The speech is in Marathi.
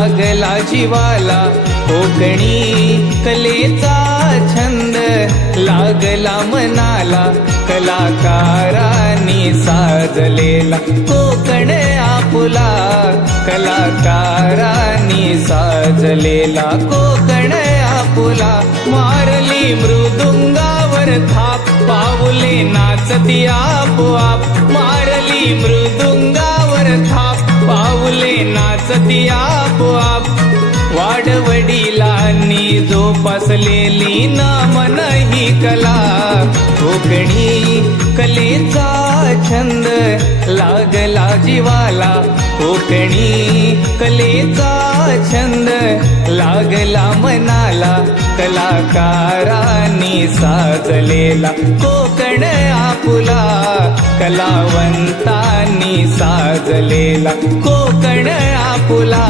लागला जीवाला कोकणी कलेचा छंद लागला मनाला कलाकारांनी साजलेला कोकण आपुला कलाकारांनी साजलेला कोकण आपुला मारली मृदुंगावर थाप पाऊले नाचती आपोआप मारली मृदुंगावर थाप पाऊले नाचती आपोआप वाडवडिलांनी जोपासलेली ना मन ही कला कोकणी कलेचा छंद लागला जीवाला कोकणी कलेचा छंद लागला मनाला कलाकारांनी साजलेला कोकण आपुला कलावंतांनी साजलेला कोकण आपुला